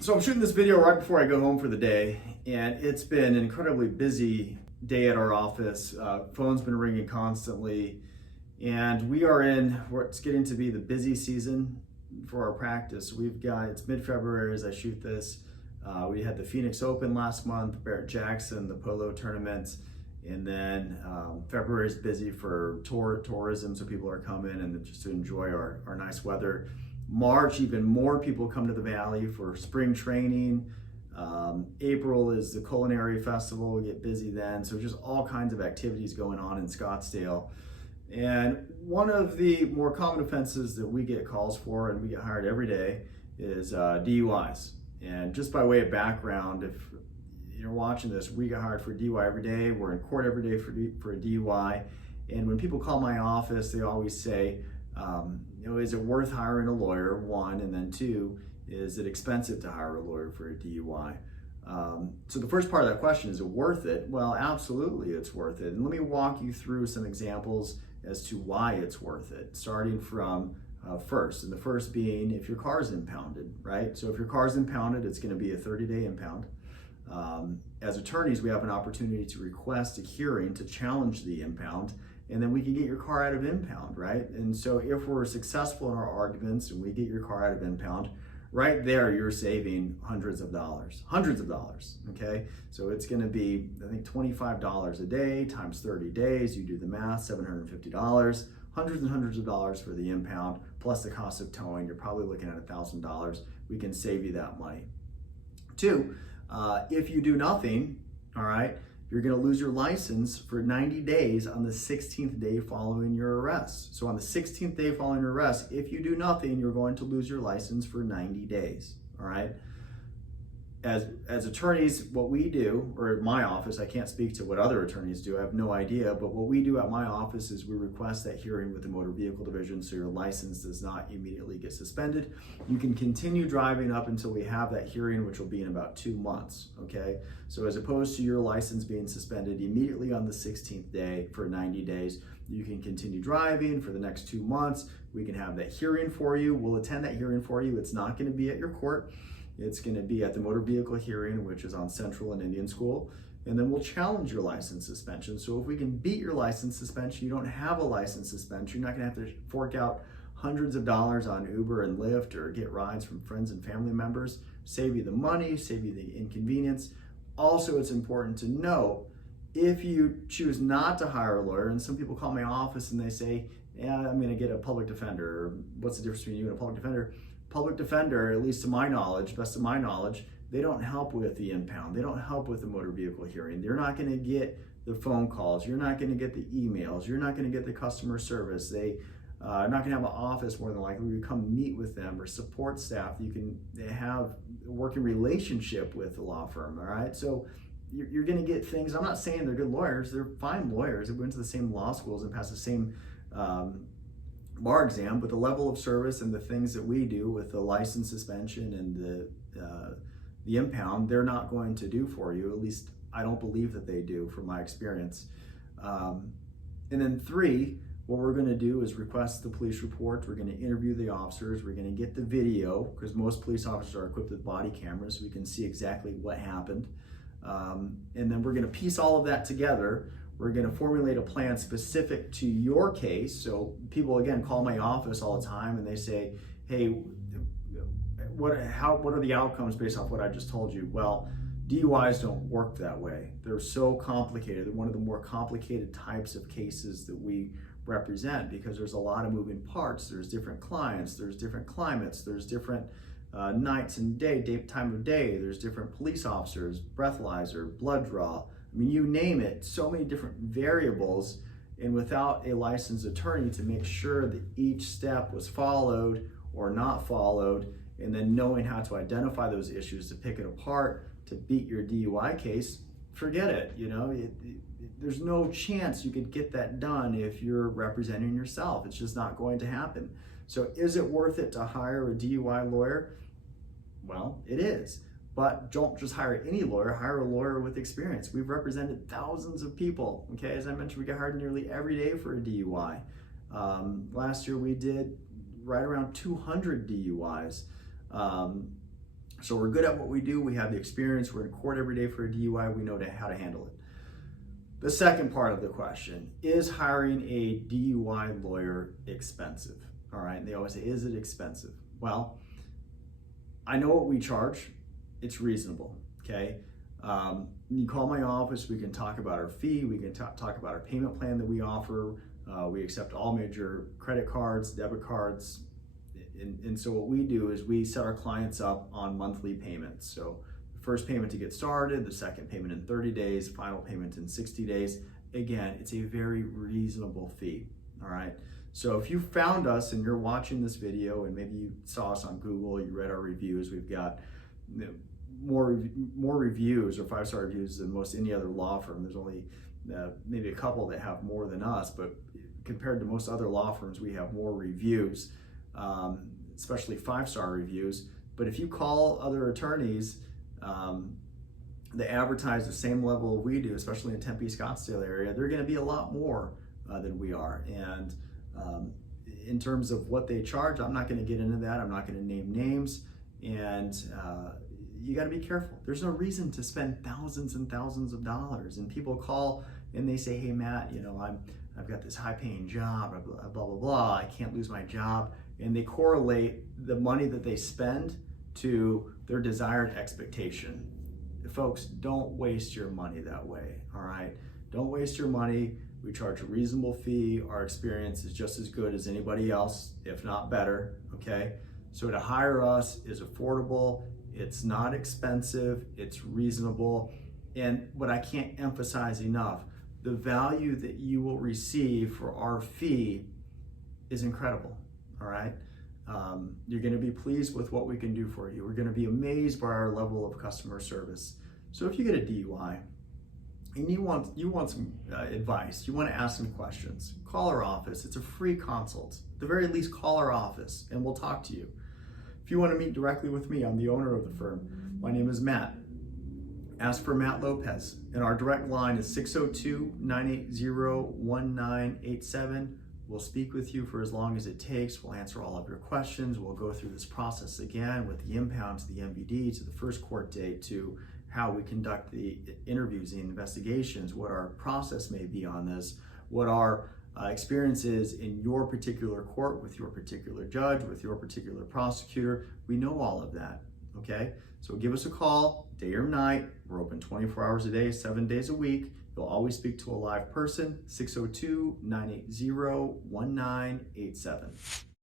So I'm shooting this video right before I go home for the day, and it's been an incredibly busy day at our office. Phone's been ringing constantly, and we are in what's getting to be the busy season for our practice. It's mid-February as I shoot this. We had the Phoenix Open last month, Barrett Jackson, the polo tournament, and then February is busy for tourism, so people are coming and just to enjoy our nice weather. March, even more people come to the Valley for spring training. April is the culinary festival, we get busy then. So just all kinds of activities going on in Scottsdale. And one of the more common offenses that we get calls for and we get hired every day is DUIs. And just by way of background, if you're watching this, we get hired for DUI every day. We're in court every day for a DUI. And when people call my office, they always say, is it worth hiring a lawyer? One, and then two, is it expensive to hire a lawyer for a DUI? So the first part of that question, is it worth it? Well, absolutely it's worth it. And let me walk you through some examples as to why it's worth it, starting from first. And the first being if your car is impounded, right? So if your car is impounded, it's going to be a 30-day impound. As attorneys, we have an opportunity to request a hearing to challenge the impound, and then we can get your car out of impound, right? And so if we're successful in our arguments and we get your car out of impound, right there you're saving hundreds of dollars, okay? So it's gonna be, I think, $25 a day times 30 days, you do the math, $750, hundreds and hundreds of dollars for the impound, plus the cost of towing, you're probably looking at $1,000. We can save you that money. Two, if you do nothing, all right, you're going to lose your license for 90 days on the 16th day following your arrest. So on the 16th day following your arrest, if you do nothing, you're going to lose your license for 90 days, all right? As attorneys, what we do, or at my office, I can't speak to what other attorneys do, I have no idea, but what we do at my office is we request that hearing with the Motor Vehicle Division so your license does not immediately get suspended. You can continue driving up until we have that hearing, which will be in about 2 months, okay? So as opposed to your license being suspended immediately on the 16th day for 90 days, you can continue driving for the next 2 months. We can have that hearing for you. We'll attend that hearing for you. It's not going to be at your court. It's going to be at the motor vehicle hearing, which is on Central and Indian School, and then we'll challenge your license suspension. So if we can beat your license suspension, you don't have a license suspension, you're not going to have to fork out hundreds of dollars on Uber and Lyft or get rides from friends and family members, save you the money, save you the inconvenience. Also, it's important to know if you choose not to hire a lawyer, and some people call my office and they say, yeah, I'm going to get a public defender, or what's the difference between you and a public defender? Public defender, at least to my knowledge, best of my knowledge, they don't help with the impound. They don't help with the motor vehicle hearing. They're not going to get the phone calls. You're not going to get the emails. You're not going to get the customer service. They are not going to have an office more than likely. You come meet with them or support staff. They have a working relationship with the law firm, all right? So you're going to get things. I'm not saying they're good lawyers. They're fine lawyers. They went to the same law schools and passed the same bar exam, but the level of service and the things that we do with the license suspension and the impound, they're not going to do for you. At least I don't believe that they do from my experience. And then three, what we're going to do is request the police report. We're going to interview the officers. We're going to get the video, because most police officers are equipped with body cameras, so we can see exactly what happened. And then we're going to piece all of that together. We're going to formulate a plan specific to your case. So people, again, call my office all the time and they say, hey, what are the outcomes based off what I just told you? Well, DUIs don't work that way. They're so complicated. They're one of the more complicated types of cases that we represent, because there's a lot of moving parts. There's different clients, there's different climates, there's different nights and time of day, there's different police officers, breathalyzer, blood draw. I mean, you name it, so many different variables, and without a licensed attorney to make sure that each step was followed or not followed, and then knowing how to identify those issues to pick it apart to beat your DUI case, forget it. There's no chance you could get that done if you're representing yourself. It's just not going to happen. So is it worth it to hire a DUI lawyer? Well, it is. But don't just hire any lawyer, hire a lawyer with experience. We've represented thousands of people, okay? As I mentioned, we get hired nearly every day for a DUI. Last year we did right around 200 DUIs. So we're good at what we do. We have the experience. We're in court every day for a DUI. We know how to handle it. The second part of the question, is hiring a DUI lawyer expensive? All right, and they always say, is it expensive? Well, I know what we charge. It's reasonable, okay? You call my office, we can talk about our fee, we can talk about our payment plan that we offer. We accept all major credit cards, debit cards, and so what we do is we set our clients up on monthly payments. So the first payment to get started, the second payment in 30 days, final payment in 60 days. Again, it's a very reasonable fee, all right? So if you found us and you're watching this video and maybe you saw us on Google, you read our reviews, we've got more reviews or 5-star reviews than most any other law firm. There's only maybe a couple that have more than us, but compared to most other law firms, we have more reviews, especially 5-star reviews. But if you call other attorneys, they advertise the same level we do, especially in Tempe, Scottsdale area, they're going to be a lot more than we are. And in terms of what they charge, I'm not going to get into that. I'm not going to name names. And you got to be careful. There's no reason to spend thousands and thousands of dollars. And people call and they say, hey, Matt, you know, I've got this high-paying job, blah, blah, blah, blah. I can't lose my job. And they correlate the money that they spend to their desired expectation. Folks, don't waste your money that way, all right? Don't waste your money. We charge a reasonable fee. Our experience is just as good as anybody else, if not better, okay? So to hire us is affordable. It's not expensive. It's reasonable. And what I can't emphasize enough, the value that you will receive for our fee is incredible, all right? You're going to be pleased with what we can do for you. We're going to be amazed by our level of customer service. So if you get a DUI and you want some advice, you want to ask some questions, call our office. It's a free consult. At the very least, call our office and we'll talk to you. If you want to meet directly with me, I'm the owner of the firm. My name is Matt. Ask for Matt Lopez, and our direct line is 602-980-1987. We'll speak with you for as long as it takes. We'll answer all of your questions. We'll go through this process again with the impound to the MVD to the first court date to how we conduct the interviews, the investigations, what our process may be on this, what our experience is in your particular court with your particular judge, with your particular prosecutor. We know all of that, okay? So give us a call, day or night. We're open 24 hours a day, 7 days a week. You'll always speak to a live person, 602-980-1987.